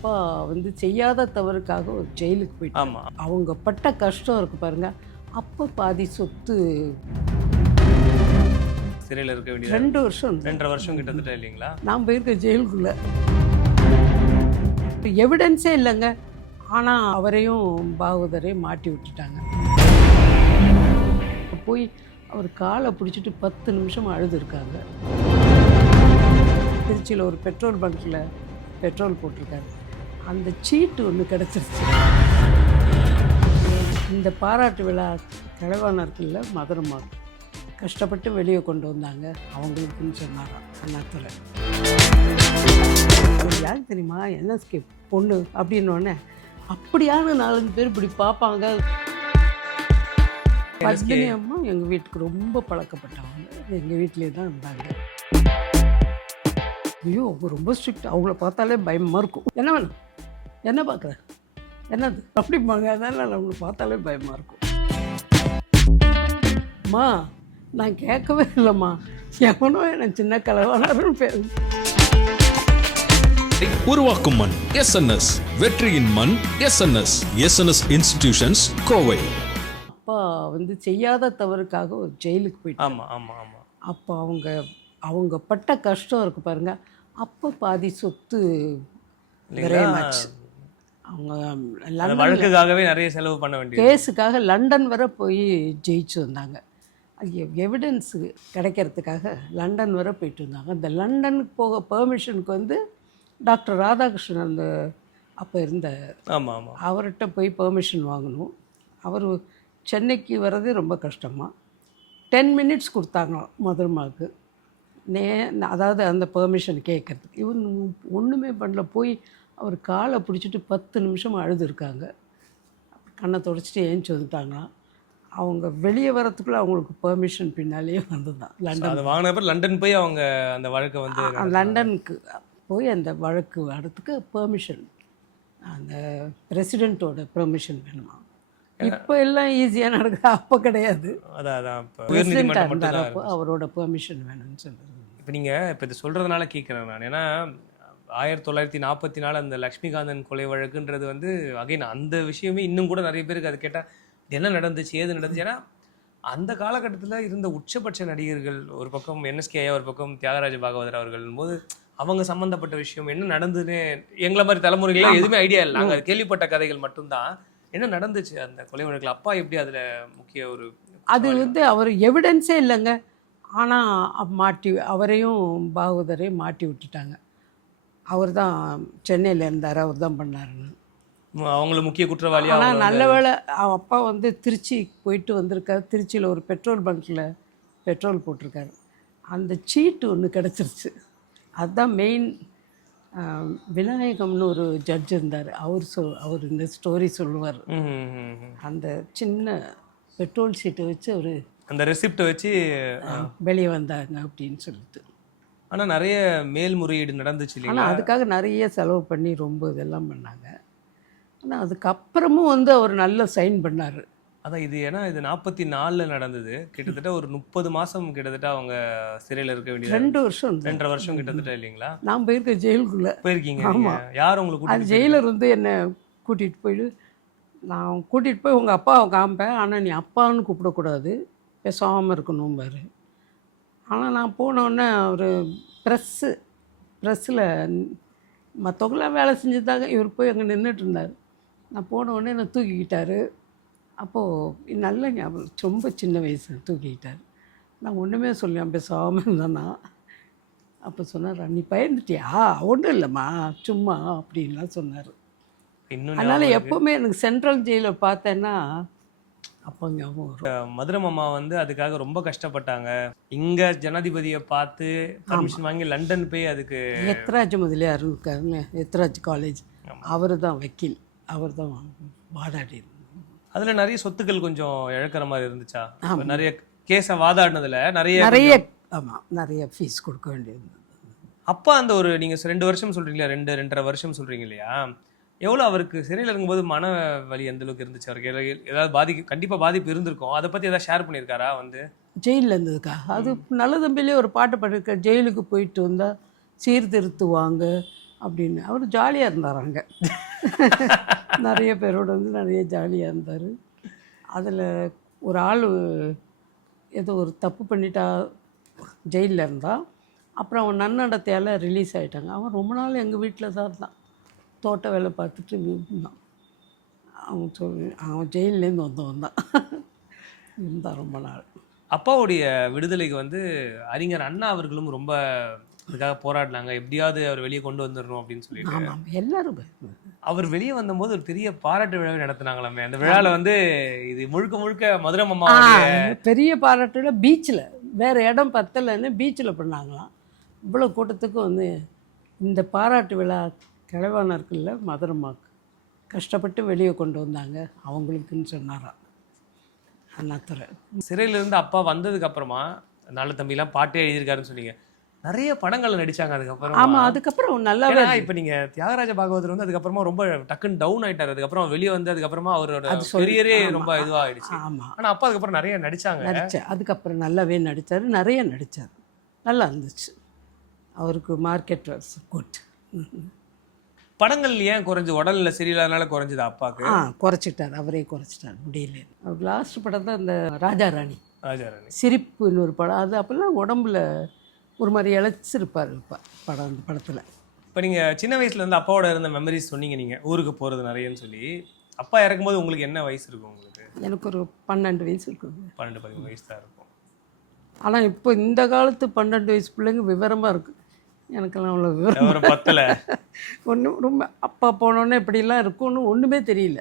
அப்பா வந்து செய்யாத தவறுக்காக ஒரு ஜெயிலுக்கு போயிட்டாங்க. ஆமா. அவங்க பட்ட கஷ்டம் இருக்கு பாருங்க. அப்போ பாதி சொத்து சிறையில் இருக்க வேண்டியது 2 வருஷம் 2.5 வருஷம் கிட்டத்தட்ட இல்லைங்களா? நான் போயிருக்க ஜெயிலுக்குள்ள எவிடன்ஸே இல்லைங்க. ஆனால் அவரையும் பாகவதரையும் மாட்டி விட்டுட்டாங்க. போய் அவர் காலை பிடிச்சிட்டு 10 நிமிஷம் அழுதுருக்காங்க. திருச்சியில் ஒரு பெட்ரோல் பங்க்கில் பெட்ரோல் போட்டிருக்காரு. அந்த சீட்டு ஒன்று கிடச்சிருச்சு. இந்த பாராட்டு விழா கலைவாணர்களில் மதுரமா கஷ்டப்பட்டு வெளியே கொண்டு வந்தாங்க அவங்களுக்குன்னு சொன்னாராம் அண்ணாத்துறை. யார் தெரியுமா என்எஸ்கே பொண்ணு அப்படின்னோடனே அப்படியான 4 பேர் இப்படி பார்ப்பாங்க. பத்மினி அம்மா எங்கள் வீட்டுக்கு ரொம்ப பழக்கப்பட்டவங்க. எங்கள் வீட்டிலே தான் இருந்தாங்க. ஐயோ அவங்க ரொம்ப ஸ்ட்ரிக்ட். அவங்கள பார்த்தாலே பயமாக இருக்கும். என்ன வேணும், என்ன பார்க்குற, என்னது அப்படிம்பாங்க. அதனால் அவங்கள பார்த்தாலே பயமாக இருக்கும். அம்மா நான் கேட்கவே இல்லைம்மா, எவனோ என்ன சின்ன கலவானு பேர். உருவாக்கும் மண் எஸ்என்எஸ், வெற்றியின் மண் எஸ்என்எஸ். SNS institutions Kovai. அப்பா வந்து செய்யாத தவறுக்காக ஒரு ஜெயிலுக்கு போயிட்டாங்க. ஆமா ஆமா ஆமா. அப்போ அவங்க பட்ட கஷ்டம் இருக்கு பாருங்க. அப்போ பாதி சொத்து விரயமாச்சு. அவங்க லண்டன் வழக்குக்காகவே நிறைய செலவு பண்ண வேண்டியது. கேஸுக்காக லண்டன் வரை போய் ஜெயிச்சு வந்தாங்க. எவிடன்ஸு கிடைக்கிறதுக்காக லண்டன் வரை போயிட்டு இருந்தாங்க. அந்த லண்டனுக்கு போக பெர்மிஷனுக்கு வந்து டாக்டர் ராதாகிருஷ்ணன் அந்த அப்போ இருந்த ஆமாம் ஆமாம் அவர்கிட்ட போய் பெர்மிஷன் வாங்கணும். அவர் சென்னைக்கு வர்றதே ரொம்ப கஷ்டமாக 10 மினிட்ஸ் கொடுத்தாங்களாம் மதுரமாவுக்கு. அதாவது அந்த பெர்மிஷன் கேட்குறதுக்கு. இவன் ஒன்றுமே பண்ணல. போய் அவர் காலை பிடிச்சிட்டு 10 நிமிஷம் அழுதுருக்காங்க. கண்ணை தொடச்சிட்டு ஏஞ்சி வந்துட்டாங்களாம். அவங்க வெளியே வரத்துக்குள்ளே அவங்களுக்கு பெர்மிஷன் பின்னாலேயே வந்துதான் லண்டன். அது வாங்கின அப்புறம் லண்டன் போய் அவங்க அந்த வழக்கை வந்து லண்டனுக்கு போய் அந்த வழக்கு வரத்துக்கு பெர்மிஷன், அந்த பிரசிடெண்ட்டோட பெர்மிஷன் வேணுமா. இப்போ எல்லாம் ஈஸியாக நடக்குது, அப்போ கிடையாது. அதான் பிரசிடெண்ட்டாக இருந்தார் அப்போ அவரோட பெர்மிஷன் வேணும்னு சொல்லுறது. இப்போ நீங்கள் இப்போ இது சொல்கிறதுனால கேட்குறேன் நான். ஏன்னா 1944 அந்த லக்ஷ்மிகாந்தன் கொலை வழக்குன்றது வந்து அகைன் அந்த விஷயமே இன்னும் கூட நிறைய பேருக்கு அது கேட்டால் என்ன நடந்துச்சு ஏது நடந்துச்சு. ஏன்னா அந்த காலகட்டத்தில் இருந்த உச்சபட்ச நடிகர்கள் ஒரு பக்கம் என்எஸ்கே ஐயா, ஒரு பக்கம் தியாகராஜ பாகவதர் அவர்கள் போது அவங்க சம்மந்தப்பட்ட விஷயம் என்ன நடந்துன்னு எங்களை மாதிரி தலைமுறைகள்லாம் எதுவுமே ஐடியா இல்லை. நாங்கள் கேள்விப்பட்ட கதைகள் மட்டும்தான். என்ன நடந்துச்சு அந்த கொலை வழக்கில், அப்பா எப்படி அதில் முக்கிய ஒரு அது வந்து அவர் எவிடன்ஸே இல்லைங்க. ஆனால் அவரையும் பாகவதரையும் மாட்டி விட்டுட்டாங்க. அவர் தான் சென்னையில் இருந்தார், அவர் தான் பண்ணாருன்னு. அவங்கள முக்கிய குற்றவாளி. ஆனால் நல்ல வேளை அப்பா வந்து திருச்சி போயிட்டு வந்திருக்காரு. திருச்சியில் ஒரு பெட்ரோல் பங்க்கில் பெட்ரோல் போட்டிருக்காரு. அந்த சீட்டு ஒன்று கிடச்சிருச்சு. அதுதான் மெயின். விநாயகம்னு ஒரு ஜட்ஜ் இருந்தார். அவர் இந்த ஸ்டோரி சொல்லுவார். அந்த சின்ன பெட்ரோல் சீட்டை வச்சு அவர் அந்த ரெசிப்டை வச்சு வெளியே வந்தாங்க அப்படின்னு சொல்லிட்டு. ஆனால் நிறைய மேல்முறையீடு நடந்துச்சு இல்லையா? ஆனால் அதுக்காக நிறைய செலவு பண்ணி ரொம்ப இதெல்லாம் பண்ணாங்க. ஆனால் அதுக்கப்புறமும் வந்து அவர் நல்ல சைன் பண்ணார். அதான் இது ஏன்னா இது 44 நடந்தது. கிட்டத்தட்ட ஒரு 30 மாதம் கிட்டத்தட்ட அவங்க சிறையில் இருக்க வேண்டியது. 2 வருஷம் 2.5 வருஷம் கிட்டத்தட்ட இல்லைங்களா? நான் போயிருக்க ஜெயிலுக்குள்ளே போயிருக்கீங்க. ஆமாம். யார் உங்களுக்கு அது ஜெயிலர் வந்து என்னை கூட்டிகிட்டு போய் உங்கள் அப்பாவை காமிப்பேன், ஆனால் நீ அப்பான்னு கூப்பிடக்கூடாது, பேசாமல் இருக்கணும் பாரு. ஆனால் நான் போனோடனே ஒரு ப்ரெஸ்ஸில் மற்றவங்களாம் வேலை செஞ்சுட்டாங்க. இவர் போய் அங்கே நின்றுட்டு இருந்தார். நான் போனோடனே என்னை தூக்கிக்கிட்டார். அப்போது நல்ல ஞாபகம், ரொம்ப சின்ன வயசு தூக்கிக்கிட்டார். நான் ஒன்றுமே சொல்லேன், பேசாமல் இருந்தேன்னா. அப்போ சொன்னார், நீ பயந்துட்டியா? ஒன்றும் இல்லைம்மா சும்மா அப்படின்லாம் சொன்னார். அதனால் எப்போவுமே எனக்கு சென்ட்ரல் ஜெயிலில் பார்த்தேன்னா அப்போ ஞாபகம். மதுரம் அம்மா வந்து அதுக்காக ரொம்ப கஷ்டப்பட்டாங்க. இங்கே ஜனாதிபதியை பார்த்து பர்மிஷன் வாங்கி லண்டன் போய் அதுக்கு எத்ராஜ் முதலியார் இருக்காருங்க, எத்ராஜ் காலேஜ், அவர் தான் வக்கீல், அவர் தான் வாதாடி. அதில் நிறைய சொத்துக்கள் கொஞ்சம் இழக்கிற மாதிரி இருந்துச்சா? நிறைய கேஸை வாதாடினதில் நிறைய ஆமாம், நிறைய ஃபீஸ் கொடுக்க வேண்டியது. அப்பா அந்த ஒரு நீங்கள் 2 வருஷம் சொல்கிறீங்களா, 2.5 வருஷம் சொல்கிறீங்க இல்லையா? எவ்வளோ அவருக்கு சிறையில் இருக்கும்போது மன வலி எந்த அளவுக்கு இருந்துச்சு அவருக்கு? ஏதாவது கண்டிப்பாக பாதிப்பு இருந்திருக்கும். அதை பற்றி ஏதாவது ஷேர் பண்ணியிருக்காரா? வந்து ஜெயிலில் இருந்ததுக்கா அது நல்ல தம்பிலே ஒரு பாட்டு பாடிருக்க. ஜெயிலுக்கு போயிட்டு வந்தால் சீர்திருத்துவாங்க, அப்படின்னு. அவர் ஜாலியாக இருந்தார் அங்கே. நிறைய பேரோட வந்து நிறைய ஜாலியாக இருந்தார். அதில் ஒரு ஆள் ஏதோ ஒரு தப்பு பண்ணிட்டா ஜெயிலில் இருந்தால், அப்புறம் அவன் நன்னடத்தையால் ரிலீஸ் ஆகிட்டாங்க. அவன் ரொம்ப நாள் எங்கள் வீட்டில் தான் இருந்தான், தோட்ட வேலை பார்த்துட்டு இருந்தான். அவன் ஜெயிலேருந்து வந்தவன் தான் இருந்தான் ரொம்ப நாள். அப்பாவுடைய விடுதலைக்கு வந்து அறிஞர் அண்ணா அவர்களும் ரொம்ப இதுக்காக போராடினாங்க, எப்படியாவது அவர் வெளியே கொண்டு வந்துடணும் அப்படின்னு சொல்லிட்டு. ஆமாம், எல்லாரும் அவர் வெளியே வந்தபோது ஒரு பெரிய பாராட்டு விழாவை நடத்தினாங்களாமே. அந்த விழாவில் வந்து இது முழுக்க முழுக்க மதுரை மாமா பெரிய பாராட்டுல பீச்சில், வேறு இடம் பத்தலைன்னு பீச்சில் பண்ணாங்களாம். இவ்வளோ கூட்டத்துக்கும் வந்து இந்த பாராட்டு விழா கிழவானருக்குல்ல மதுரம்மாக்கு கஷ்டப்பட்டு வெளியே கொண்டு வந்தாங்க அவங்களுக்குன்னு சொன்னாராம் அண்ணாத்துறை. சிறையிலிருந்து அப்பா வந்ததுக்கு அப்புறமா நல்ல தம்பிலாம் பாட்டே எழுதியிருக்காருன்னு சொன்னீங்க, நிறைய படங்கள்ல நடிச்சாங்க அதுக்கப்புறம். ஆமாம், அதுக்கப்புறம் நல்லாவே. இப்போ நீங்க தியாகராஜ பாகவதர் வந்து அதுக்கப்புறமா ரொம்ப டக்குன்னு டவுன் ஆயிட்டாரு. அதுக்கப்புறம் வெளியே வந்து அதுக்கப்புறமா அவரோட கெரியரே ரொம்ப இதுவாகிடுச்சு. ஆமாம், ஆனால் அப்பா அதுக்கப்புறம் நிறைய நடிச்சாங்க. அதுக்கப்புறம் நல்லாவே நடித்தார், நிறைய நடித்தார், நல்லா இருந்துச்சு. அவருக்கு மார்க்கெட் வாஸ் குட். படங்கள் ஏன் குறைஞ்சு, உடல்ல சரியில்லாதனால குறைஞ்சது அப்பாவுக்கு? குறைச்சிட்டார், அவரே குறைச்சிட்டார், முடியல. அவர் லாஸ்ட் படம் தான் இந்த ராஜாராணி. ராஜாராணி சிரிப்புன்னு ஒரு படம். அது அப்போல்லாம் உடம்புல ஒரு மாதிரி இழைச்சிருப்பார் படம், அந்த படத்தில். இப்போ நீங்கள் சின்ன வயசுல இருந்து அப்பாவோட இருந்த மெமரிஸ் சொன்னீங்க, நீங்கள் ஊருக்கு போகிறது நிறையன்னு சொல்லி. அப்பா இறக்கும்போது உங்களுக்கு என்ன வயசு இருக்கும்? உங்களுக்கு? எனக்கு ஒரு 12 வயசு இருக்கும். 12-13 வயசு தான் இருக்கும். ஆனால் இப்போ இந்த காலத்து 12 வயசு பிள்ளைங்க விவரமாக இருக்குது. எனக்கெல்லாம் அவ்வளோ விவரம் பத்தலை. ஒன்றும் ரொம்ப அப்பா போனோன்னே இப்படிலாம் இருக்கும்னு ஒன்றுமே தெரியல.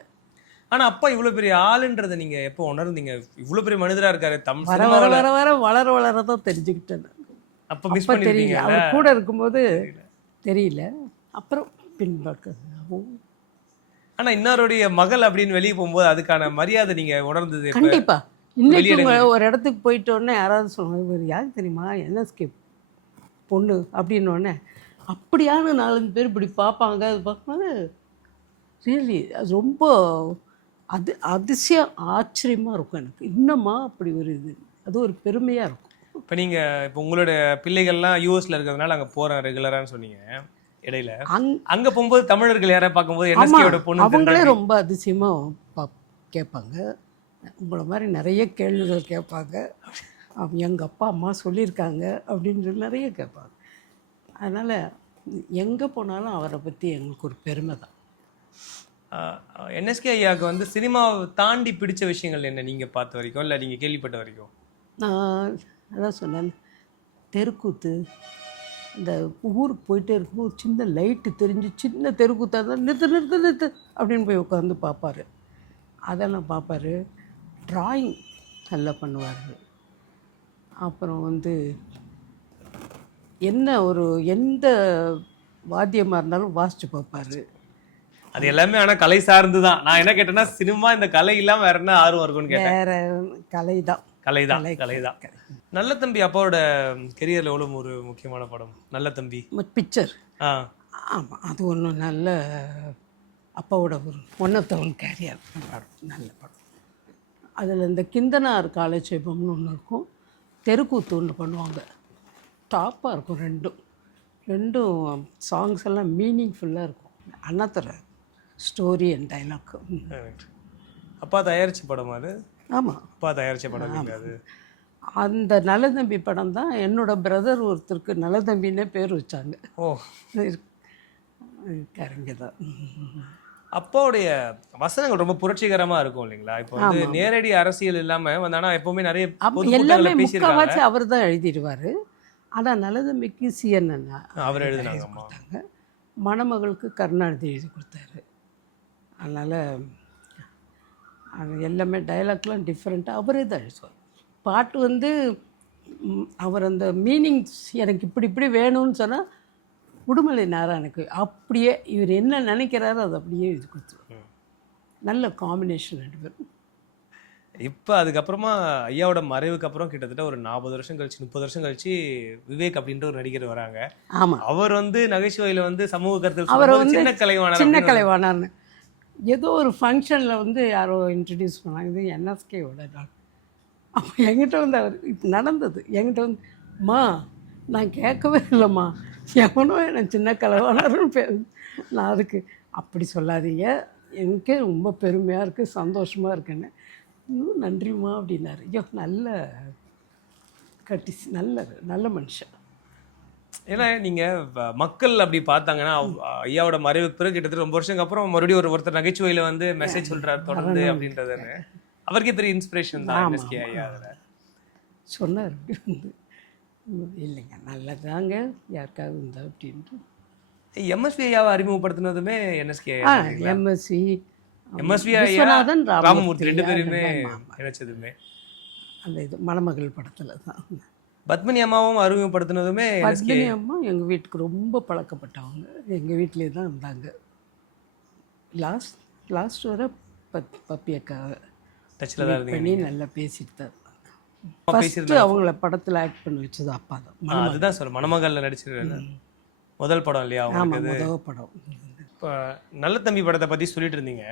ஆனால் அப்பா இவ்வளோ பெரிய ஆளுன்றதை நீங்கள் எப்போ உணர்ந்தீங்க? இவ்வளோ பெரிய மனிதராக இருக்காரு. வர வர வர வர வளர வளர தான் தெரிஞ்சுக்கிட்டேன். அப்போ மிஸ் பண்ணிட்டீங்க. அவர் கூட இருக்கும்போது தெரியல, அப்புறம் பின்பக்கம். ஆனால் இன்னொருடைய மகள் அப்படின்னு வெளியே போகும்போது அதுக்கான மரியாதை நீங்கள் உணர்ந்தது? கண்டிப்பாக. இன்னைக்கு ஒரு இடத்துக்கு போயிட்டோன்னே யாராவது சொல்லுவாங்க, இவர் யாருக்கு தெரியுமா, என்எஸ்கே பொண்ணு அப்படின்னோடனே அப்படியான 4-5 பேர் இப்படி பார்ப்பாங்க. அது பார்க்கும்போது ரியலி அது ரொம்ப அதிசயம், ஆச்சரியமாக இருக்கும் எனக்கு. இன்னுமா அப்படி ஒரு இது, அது ஒரு பெருமையாக இருக்கும். இப்போ நீங்கள் இப்போ உங்களோட பிள்ளைகள்லாம் யூஎஸ்ல இருக்கிறதுனால அங்கே போகிறேன் ரெகுலரானு சொன்னீங்க. இடையில அங்கே போகும்போது தமிழர்கள் யாரை பார்க்கும்போது என்எஸ்கேயோட பொண்ணு அவங்களே ரொம்ப அதிசயமாக கேட்பாங்க. உங்களை மாதிரி நிறைய கேள்விகள் கேட்பாங்க. எங்கள் அப்பா அம்மா சொல்லியிருக்காங்க அப்படின்னு சொல்லி நிறைய கேட்பாங்க. அதனால் எங்கே போனாலும் அவரை பற்றி எங்களுக்கு ஒரு பெருமை தான். என்எஸ்கே ஐயாவுக்கு வந்து சினிமாவை தாண்டி பிடிச்ச விஷயங்கள் என்ன நீங்கள் பார்த்த வரைக்கும், இல்லை நீங்கள் கேள்விப்பட்ட வரைக்கும்? நான் அதான் சொன்னேன், தெருக்கூத்து. இந்த ஊருக்கு போயிட்டே இருக்கும்போது சின்ன லைட்டு தெரிஞ்சு சின்ன தெருக்கூத்தாக இருந்தால் நிறுத்து நிறுத்து நிறுத்து அப்படின்னு போய் உட்காந்து பார்ப்பார். அதெல்லாம் பார்ப்பார். ட்ராயிங் நல்லா பண்ணுவார். அப்புறம் வந்து எந்த வாத்தியமாக இருந்தாலும் வாசித்து பார்ப்பார். அது எல்லாமே ஆனால் கலை சார்ந்து தான். நான் என்ன கேட்டேன்னா, சினிமா இந்த கலை இல்லாமல் வேற என்ன ஆர்வம் இருக்குன்னு கேட்டேன். வேற கலை தான். நல்ல தம்பி அப்பாவோட கெரியரில் எவ்வளோ ஒரு முக்கியமான படம் நல்ல தம்பி பிக்சர். ஆமாம், அது ஒன்று நல்ல அப்பாவோட ஒரு one of the one career படம், நல்ல படம். அதில் இந்த கிந்தனார் காலட்சேபம்னு ஒன்று இருக்கும், தெருக்கூத்து ஒன்று பண்ணுவாங்க, டாப்பாக இருக்கும். ரெண்டும் சாங்ஸ் எல்லாம் மீனிங்ஃபுல்லாக இருக்கும். Annadurai story and dialogue. அப்பா தயாரித்த படம் அது? ஆமாம், அப்பா தயாரித்த படம் அது. அந்த நல்லதம்பி படம் தான் என்னோட பிரதர் ஒருத்தருக்கு நல்லதம்பின்னே பேர் வச்சாங்க. ஓ, கரங்க தான். அப்பாவுடைய வசனங்கள் ரொம்ப புரட்சிகரமாக இருக்கும் இல்லைங்களா? இப்போ வந்து நேரடி அரசியல் இல்லாமல் வந்தானா எப்போவுமே நிறைய எல்லாமே முக்கால்வாசி அவர் தான் எழுதிடுவார். ஆனால் நல்லதம்பிக்கு CNN அவர் எழுதினாங்க. மணமகளுக்கு கருணாநிதி எழுதி கொடுத்தாரு. அதனால் அது எல்லாமே டைலாக்லாம் டிஃப்ரெண்ட்டாக அவரே தான் எழுதுவார். பாட்டு வந்து அவர் அந்த மீனிங்ஸ் எனக்கு இப்படி வேணும்னு சொன்னால் உடுமலை நாராயணனுக்கு அப்படியே இவர் என்ன நினைக்கிறாரோ அதை அப்படியே எழுதி கொடுத்துருவார். நல்ல காம்பினேஷன் 2 பேரும். இப்போ அதுக்கப்புறமா ஐயாவோட மறைவுக்கு அப்புறம் கிட்டத்தட்ட ஒரு 40 வருஷம் கழிச்சு 30 வருஷம் கழிச்சு விவேக் அப்படின்ற ஒரு நடிகர் வராங்க. ஆமாம், அவர் வந்து நகைச்சுவையில் வந்து சமூக கருத்து அவர் வந்து சின்ன கலைவாணர்னு ஏதோ ஒரு ஃபங்க்ஷனில் வந்து யாரோ இன்ட்ரடியூஸ் பண்ணாங்க, இது NSKவோட டாக்டர். அப்போ என்கிட்ட வந்து அவர் இது நடந்தது, என்கிட்ட வந்து மா நான் கேட்கவே இல்லைம்மா, எவனோ என்ன சின்ன கலவானர்னு நான் அதுக்கு அப்படி சொல்லாதீங்க, எனக்கே ரொம்ப பெருமையாக இருக்குது, சந்தோஷமாக இருக்குன்னு. இன்னும் நன்றிம்மா அப்படின்னாரு. ஐயோ நல்ல நல்ல மனுஷன். ஏன்னா நீங்க மக்கள் அப்படி பார்த்தாங்கன்னா ஐயாவோட மறைவுக்கு பிறகு கிட்டத்தட்ட ரொம்ப வருஷத்துக்கு அப்புறம் மறுபடியும் ஒருத்தர் நகைச்சுவையில வந்து மெசேஜ் சொல்றாரு தொடர்ந்து அப்படின்றதுன்னு அவருக்கே பெரிய இன்ஸ்பிரேஷன் தான் என்எஸ்கே ஐயா. அதில் சொன்னார் வந்து, இல்லைங்க நல்லதாங்க யாருக்காவது இருந்தா அப்படின்ட்டு. எம்எஸ்வி ஐயாவை அறிமுகப்படுத்தினதுமே என்எஸ்கே ஐயா, எம்எஸ்வி ஐயா, விஸ்வநாதன் ராமமூர்த்தி 2 பேருமே நினைச்சதுமே அந்த இது மணமகள் படத்தில் தான். பத்மினி அம்மாவும் அறிமுகப்படுத்தினதுமே என்எஸ்கே. பத்மினி அம்மா எங்கள் வீட்டுக்கு ரொம்ப பழக்கப்பட்டவங்க, எங்கள் வீட்டிலே தான் இருந்தாங்க. லாஸ்ட் வர பப்பி அக்காவை டச்சில் தான் இருந்தீங்க. பண்ணி நல்லா பேசிட்டு தான் இருந்தாங்க. ஃபஸ்ட்டு அவங்கள படத்தில் ஆக்ட் பண்ணி வச்சது அப்பா தான். அதுதான் சொல்ல மணமகளில் நடிச்சிருக்காரு, முதல் படம் இல்லையா ஆமாம், அவங்களுக்கு? முதல் படம். இப்போ நல்ல தம்பி படத்தை பற்றி சொல்லிட்டு இருந்தீங்க.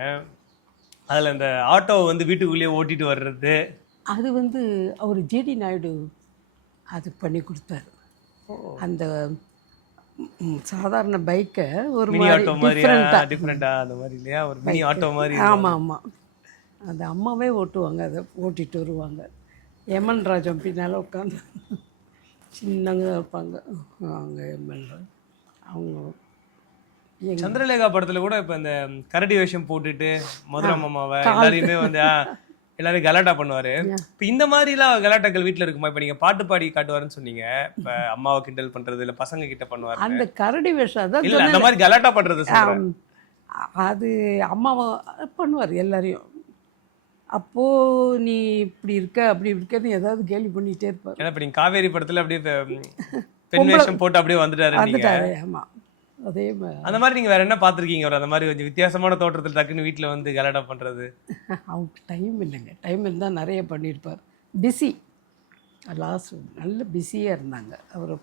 அதில் அந்த ஆட்டோவை வந்து வீட்டுக்குள்ளேயே ஓட்டிட்டு வர்றது, அது வந்து அவர் ஜிடி நாயுடு அது பண்ணி கொடுத்தாரு. அந்த சாதாரண பைக்கை ஒரு மினி ஆட்டோ மாதிரி டிஃப்ரெண்ட்டாக டிஃப்ரெண்டா அந்த மாதிரி இல்லையா, ஒரு மினி ஆட்டோ மாதிரி. ஆமாம் ஆமாம், அந்த அம்மாவே ஓட்டுவாங்க, அதை ஓட்டிகிட்டு வருவாங்க. எமன் ராஜம் பின்னால் உட்காந்து சின்னங்க இருப்பாங்க அவங்க எம்எல் அவங்க. சந்திரலேகா படத்துல கூட இப்ப இந்த கரடி வேஷம் போட்டுட்டு மதுரை மாமாவை எல்லாரையுமே வந்து எல்லாரும் கலாட்டா பண்ணுவாரு. இப்ப இந்த மாதிரி எல்லாம் கலாட்டாக்கள் வீட்டுல இருக்குமா? இப்ப நீங்க பாட்டு பாடி காட்டுவாருன்னு சொன்னீங்க, இப்ப அம்மாவை கிண்டல் பண்றது இல்ல பசங்க கிட்ட பண்ணுவாரு, அந்த கரடி வேஷம் அதான் இல்ல அந்த மாதிரி கலாட்டா பண்றது சொல்றேன். அது அம்மாவை பண்ணுவார் எல்லாரையும். அப்போது நீ இப்படி இருக்க அப்படி இருக்கன்னு ஏதாவது கேலி பண்ணிகிட்டே இருப்பார். ஏன்னா இப்போ நீங்கள் காவேரி படத்தில் அப்படியே பெண் வேஷம் போட்டு அப்படியே வந்துட்டாரு. ஆமாம், அதே மாதிரி. அந்த மாதிரி நீங்கள் வேற என்ன பார்த்துருக்கீங்க? ஒரு அந்த மாதிரி கொஞ்சம் வித்தியாசமான தோற்றத்தில் டக்குன்னு வீட்டில் வந்து கலாட்டா பண்ணுறது. அவங்களுக்கு டைம் இல்லைங்க, டைம் இருந்தால் நிறைய பண்ணியிருப்பார். பிஸி, லாஸ்ட் நல்ல பிஸியாக இருந்தாங்க அவர்.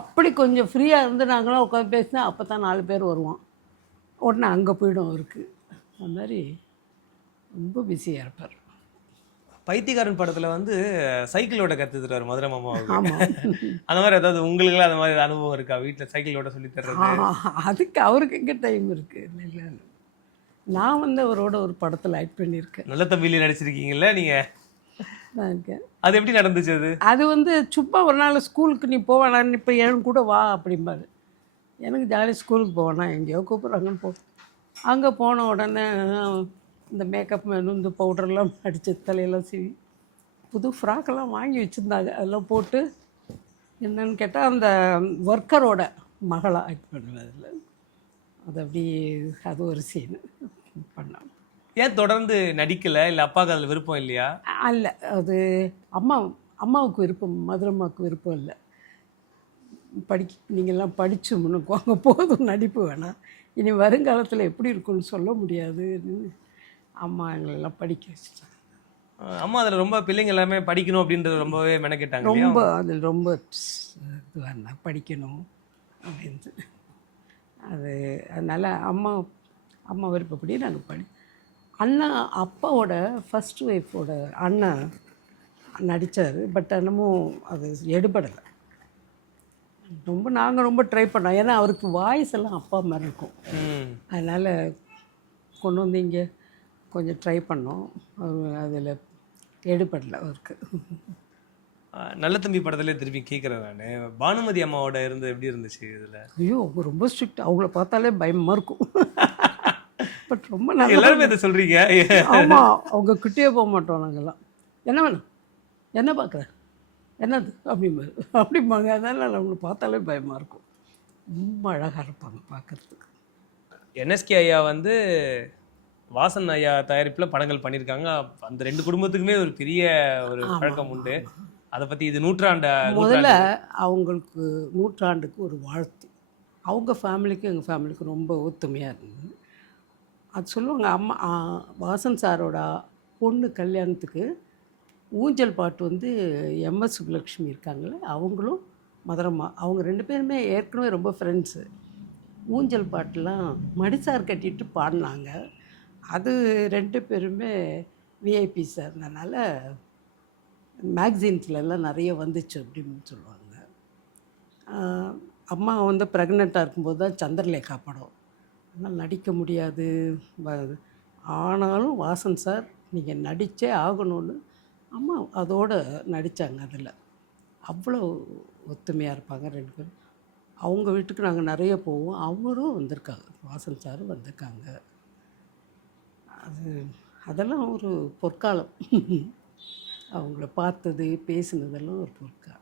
அப்படி கொஞ்சம் ஃப்ரீயாக இருந்து நாங்களாம் உட்காந்து பேசினா அப்போ தான் 4 பேர் வருவோம், உடனே அங்கே போய்டும் அவருக்கு. அந்த மாதிரி ரொம்ப பிஸியாக இருப்பார். பைத்தியக்காரன் படத்தில் வந்து சைக்கிளோட கற்றுத்துறாரு மதுரை மாமாவுக்கு. ஆமாம், அந்த மாதிரி ஏதாவது உங்களுக்குலாம் அந்த மாதிரி அனுபவம் இருக்கா? வீட்டில் சைக்கிளோட சொல்லி தர்றது? அதுக்கு அவருக்கு எங்கே டைம் இருக்குது? இல்லை, நான் வந்து அவரோட ஒரு படத்தில் ஆக்ட் பண்ணியிருக்கேன். நல்ல தம்பியிலே நடிச்சிருக்கீங்கல்ல நீங்கள்? நான் இருக்கேன். அது எப்படி நடந்துச்சு? அது வந்து சும்மா ஒரு நாள் ஸ்கூலுக்கு நீ போவேணா, இப்போ என் கூட வா அப்படிம்பாரு. எனக்கு ஜாலியாக ஸ்கூலுக்கு போவேணா, எங்கேயோ கூப்பிட்றாங்கன்னு போ. அங்கே போன உடனே இந்த மேக்கப் மேனும் இந்த பவுடர்லாம் அடித்து தலையெல்லாம் சீவி புது ஃப்ராக்கெல்லாம் வாங்கி வச்சுருந்தாங்க. அதெல்லாம் போட்டு என்னன்னு கேட்டால் அந்த ஒர்க்கரோட மகளாக ஆக்ட் பண்ணுவேன் அதில். அது அப்படி அது ஒரு சீனு பண்ணேன். ஏன் தொடர்ந்து நடிக்கலை? இல்லை அப்பாவுக்கு அதில் விருப்பம் இல்லையா? இல்லை, அது அம்மாவுக்கு விருப்பம், மதுரம்மாவுக்கு விருப்பம் இல்லை. நீங்கள்லாம் படித்து முன்னுக்குவாங்க, போதும் நடிப்பு வேணாம், இனி வருங்காலத்தில் எப்படி இருக்குன்னு சொல்ல முடியாதுன்னு அம்மா எங்களெல்லாம் படிக்க வச்சுட்டாங்க. அம்மா அதில் ரொம்ப பிள்ளைங்க எல்லாமே படிக்கணும் அப்படின்றது ரொம்பவே மெனக்கெட்டாங்க. ரொம்ப அதில் ரொம்ப இது வேணா படிக்கணும் அப்படின்ட்டு. அதனால் அம்மா விருப்பப்படி நாங்கள் அண்ணா அப்பாவோட ஃபஸ்ட் ஒய்ஃபோட அண்ணன் நடித்தார். பட் என்னமும் அது எடுபடலை. நாங்கள் ரொம்ப ட்ரை பண்ணோம், ஏன்னா அவருக்கு வாய்ஸ் எல்லாம் அப்பா மாதிரி இருக்கும். அதனால் கொண்டு வந்து இங்கே கொஞ்சம் ட்ரை பண்ணோம், அதில் எடுபடலை அவருக்கு. நல்ல தம்பி படத்துல திருப்பி கேட்குறேன் நான், பானுமதி அம்மாவோட இருந்து எப்படி இருந்துச்சு இதில்? ஐயோ, அவங்க ரொம்ப ஸ்ட்ரிக்ட், அவங்கள பார்த்தாலே பயமாக இருக்கும். பட் ரொம்ப நல்லா எல்லாருமே இதை சொல்கிறீங்க. ஆமாம், அவங்க கிட்டே போக மாட்டோம் நாங்கள்லாம். என்ன வேணும், என்ன பார்க்குற, என்னது அப்படிம்பாங்க. அதனால் அவங்கள பார்த்தாலே பயமாக இருக்கும். ரொம்ப அழகாக இருப்பாங்க பார்க்குறதுக்கு. என்எஸ்கே ஐயா வந்து வாசன் ஐயா தயாரிப்பில் படங்கள் பண்ணியிருக்காங்க. அந்த 2 குடும்பத்துக்குமே ஒரு பெரிய ஒரு பழக்கம் உண்டு. அதை பற்றி இது முதல்ல அவங்களுக்கு நூற்றாண்டுக்கு ஒரு வாழ்த்து. அவங்க ஃபேமிலிக்கும் எங்கள் ஃபேமிலிக்கும் ரொம்ப ஒத்துமையாக இருந்தது. அது சொல்லுவாங்க, அம்மா வாசன் சாரோட பொண்ணு கல்யாணத்துக்கு ஊஞ்சல் பாட்டு வந்து எம்எஸ் சுப்புலக்ஷ்மி இருக்காங்களே, அவங்களும் மதுரம்மா, அவங்க 2 பேருமே ஏற்கனவே ரொம்ப ஃப்ரெண்ட்ஸு. ஊஞ்சல் பாட்டெலாம் மடிசார் கட்டிட்டு பாடினாங்க. அது 2 பேருமே விஐபிஸாக இருந்தனால மேக்சின்ஸ்லாம் நிறைய வந்துச்சு அப்படின்னு சொல்லுவாங்க. அம்மா வந்து ப்ரெக்னெண்ட்டாக இருக்கும்போது தான் சந்திரலேகா படம். அதனால் நடிக்க முடியாது. ஆனாலும் வாசன் சார் நீங்கள் நடித்தே ஆகணும்னு அம்மா அதோடு நடித்தாங்க. அதில் அவ்வளோ ஒத்துமையாக இருப்பாங்க 2 பேரும். அவங்க வீட்டுக்கு நாங்கள் நிறைய போவோம். அவரும் வந்திருக்காங்க, வாசன் சாரும் வந்திருக்காங்க. அதெல்லாம் ஒரு பொற்காலம். அவங்கள பார்த்தது பேசினதெல்லாம் ஒரு பொற்காலம்.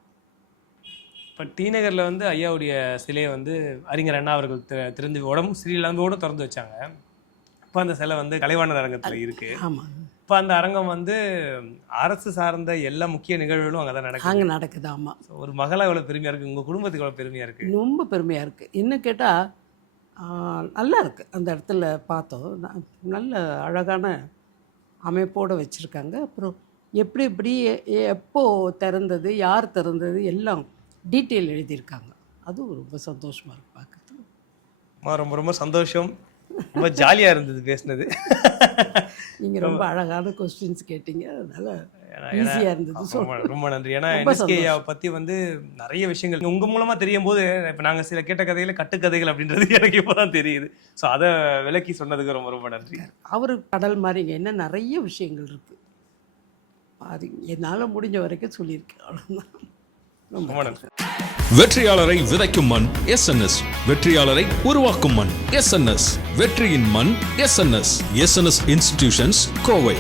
இப்போ டி நகரில் வந்து ஐயாவுடைய சிலையை வந்து அறிஞர் அண்ணா அவர்கள் திறந்து உடம்பு ஸ்ரீலாந்தோடு திறந்து வச்சாங்க. இப்போ அந்த சிலை வந்து கலைவாணர் அரங்கத்தில் இருக்குது. ஆமாம். இப்போ அந்த அரங்கம் வந்து அரசு சார்ந்த எல்லா முக்கிய நிகழ்வுகளும் அங்கே தான் நடக்குது. அங்கே நடக்குது. ஆமாம். ஸோ ஒரு மகளாக எவ்வளோ பெருமையாக இருக்குது, உங்கள் குடும்பத்துக்கு எவ்வளோ பெருமையாக இருக்குது? ரொம்ப பெருமையாக இருக்குது. இன்னும் கேட்டால் நல்லா இருக்குது. அந்த இடத்துல பார்த்தோம். நல்ல அழகான அமைப்போடு வச்சுருக்காங்க. அப்புறம் எப்படி எப்படி எப்போ திறந்தது, யார் திறந்தது எல்லாம் டீட்டெயில் எழுதியிருக்காங்க. அதுவும் ரொம்ப சந்தோஷமாக இருக்குது பார்க்குறதுக்கு. ரொம்ப ரொம்ப சந்தோஷம். ரொம்ப ஜாலியாக இருந்தது பேசுனது. நீங்கள் ரொம்ப அழகான கொஸ்டின்ஸ் கேட்டீங்க. அதனால் ஈஸியாக இருந்தது. ரொம்ப நன்றி. ஏன்னா என்எஸ்கே ஐயாவை பற்றி வந்து நிறைய விஷயங்கள் உங்கள் மூலமாக தெரியும் போது, இப்போ நாங்கள் சில கேட்ட கதையில் கட்டுக்கதைகள் அப்படின்றது எனக்கு இப்போ தான் தெரியுது. ஸோ அதை விளக்கி சொன்னதுக்கு ரொம்ப ரொம்ப நன்றி. அவர் கடல் மாதிரிங்க, என்ன நிறைய விஷயங்கள் இருக்குது. அது என்னால் முடிஞ்ச வரைக்கும் சொல்லியிருக்கேன். அவ்வளோதான். ரொம்ப நன்றி. வெற்றியாளரை விதைக்கும் மண் எஸ்என்எஸ், வெற்றியாளரை உருவாக்கும் மண் எஸ்என்எஸ், வெற்றியின் மண் எஸ்என்எஸ். SNS institutions, Kovai.